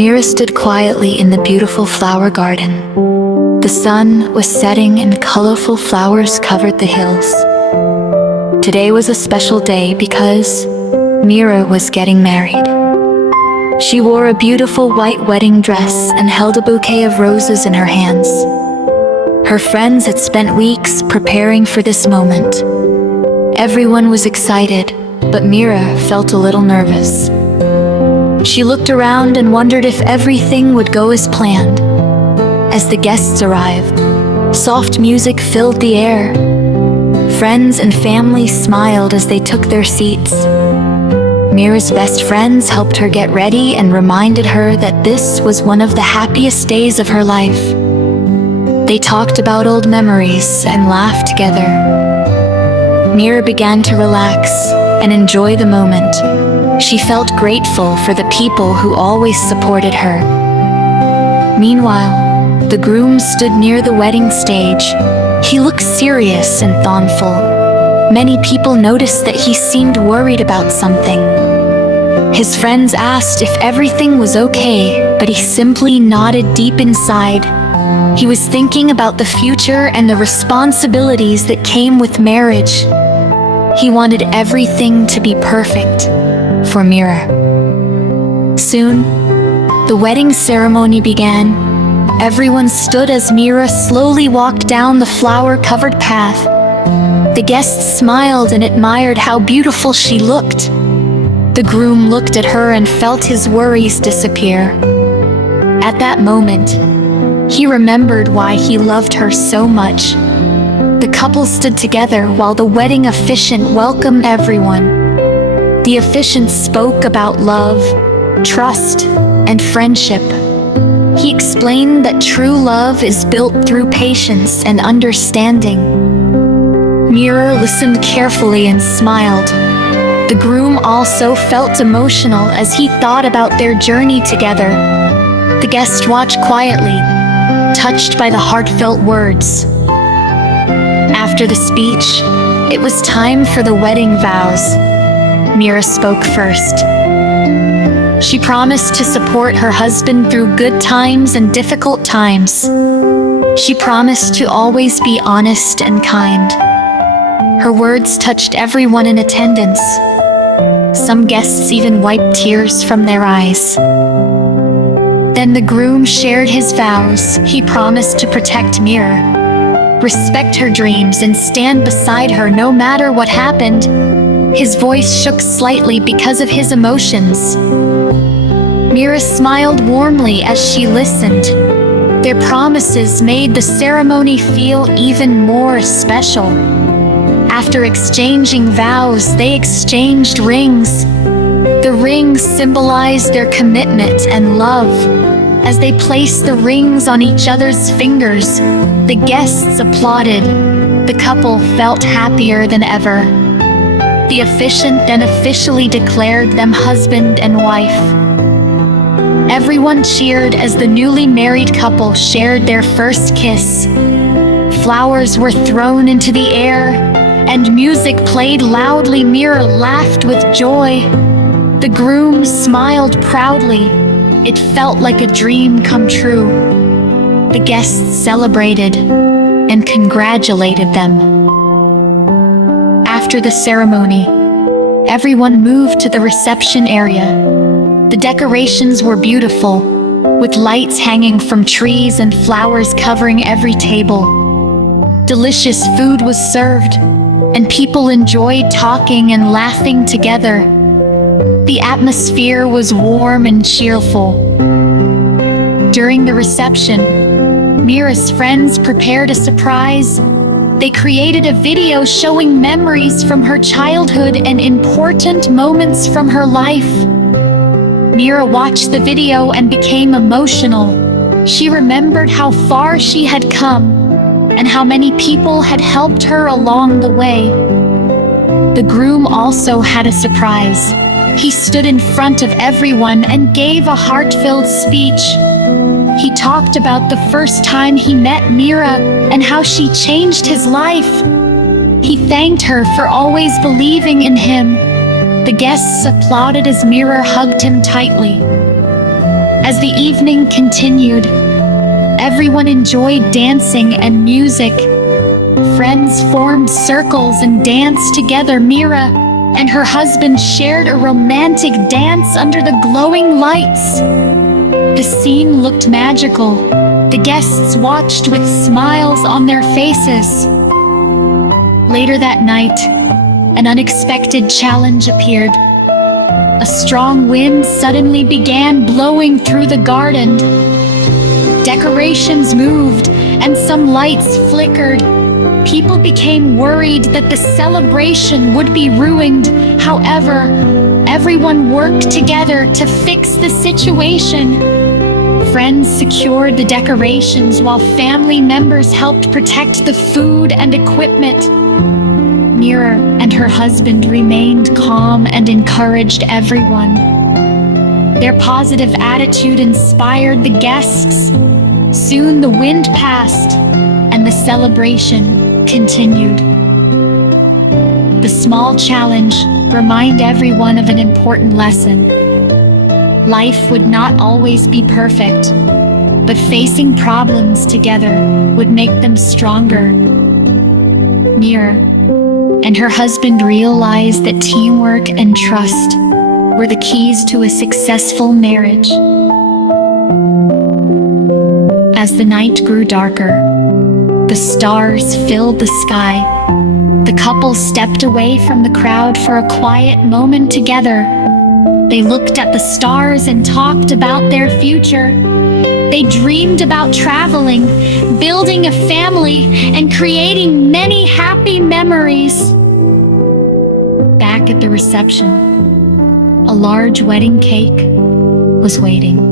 Mira stood quietly in the beautiful flower garden. The sun was setting and colorful flowers covered the hills. Today was a special day because Mira was getting married. She wore a beautiful white wedding dress and held a bouquet of roses in her hands. Her friends had spent weeks preparing for this moment. Everyone was excited, but Mira felt a little nervous. She looked around and wondered if everything would go as planned. As the guests arrived, soft music filled the air. Friends and family smiled as they took their seats. Mira's best friends helped her get ready and reminded her that this was one of the happiest days of her life. They talked about old memories and laughed together. Mira began to relax and enjoy the moment. She felt grateful for the people who always supported her. Meanwhile, the groom stood near the wedding stage. He looked serious and thoughtful. Many people noticed that he seemed worried about something. His friends asked if everything was okay, but he simply nodded deep inside. He was thinking about the future and the responsibilities that came with marriage. He wanted everything to be perfect for Mira. Soon, the wedding ceremony began. Everyone stood as Mira slowly walked down the flower-covered path. The guests smiled and admired how beautiful she looked. The groom looked at her and felt his worries disappear. At that moment, he remembered why he loved her so much. The couple stood together while the wedding officiant welcomed everyone. The officiant spoke about love, trust, and friendship. He explained that true love is built through patience and understanding. Mira listened carefully and smiled. The groom also felt emotional as he thought about their journey together. The guests watched quietly, touched by the heartfelt words. After the speech, it was time for the wedding vows. Mira spoke first. She promised to support her husband through good times and difficult times. She promised to always be honest and kind. Her words touched everyone in attendance. Some guests even wiped tears from their eyes. Then the groom shared his vows. He promised to protect Mira, respect her dreams, and stand beside her no matter what happened. His voice shook slightly because of his emotions. Mira smiled warmly as she listened. Their promises made the ceremony feel even more special. After exchanging vows, they exchanged rings. The rings symbolized their commitment and love. As they placed the rings on each other's fingers, the guests applauded. The couple felt happier than ever. The officiant then officially declared them husband and wife. Everyone cheered as the newly married couple shared their first kiss. Flowers were thrown into the air, and music played loudly. Mira laughed with joy. The groom smiled proudly. It felt like a dream come true. The guests celebrated and congratulated them. After the ceremony, everyone moved to the reception area. The decorations were beautiful, with lights hanging from trees and flowers covering every table. Delicious food was served, and people enjoyed talking and laughing together. The atmosphere was warm and cheerful. During the reception, Mira's friends prepared a surprise. They created a video showing memories from her childhood and important moments from her life. Mira watched the video and became emotional. She remembered how far she had come and how many people had helped her along the way. The groom also had a surprise. He stood in front of everyone and gave a heartfelt speech. He talked about the first time he met Mira and how she changed his life. He thanked her for always believing in him. The guests applauded as Mira hugged him tightly. As the evening continued, everyone enjoyed dancing and music. Friends formed circles and danced together. Mira and her husband shared a romantic dance under the glowing lights. The scene looked magical. The guests watched with smiles on their faces. Later that night, an unexpected challenge appeared. A strong wind suddenly began blowing through the garden. Decorations moved and some lights flickered. People became worried that the celebration would be ruined. However, everyone worked together to fix the situation. Friends secured the decorations while family members helped protect the food and equipment. Mira and her husband remained calm and encouraged everyone. Their positive attitude inspired the guests. Soon the wind passed and the celebration continued. The small challenge reminded everyone of an important lesson. Life would not always be perfect, but facing problems together would make them stronger. Mira and her husband realized that teamwork and trust were the keys to a successful marriage. As the night grew darker, the stars filled the sky. The couple stepped away from the crowd for a quiet moment together. They looked at the stars and talked about their future. They dreamed about traveling, building a family, and creating many happy memories. Back at the reception, a large wedding cake was waiting.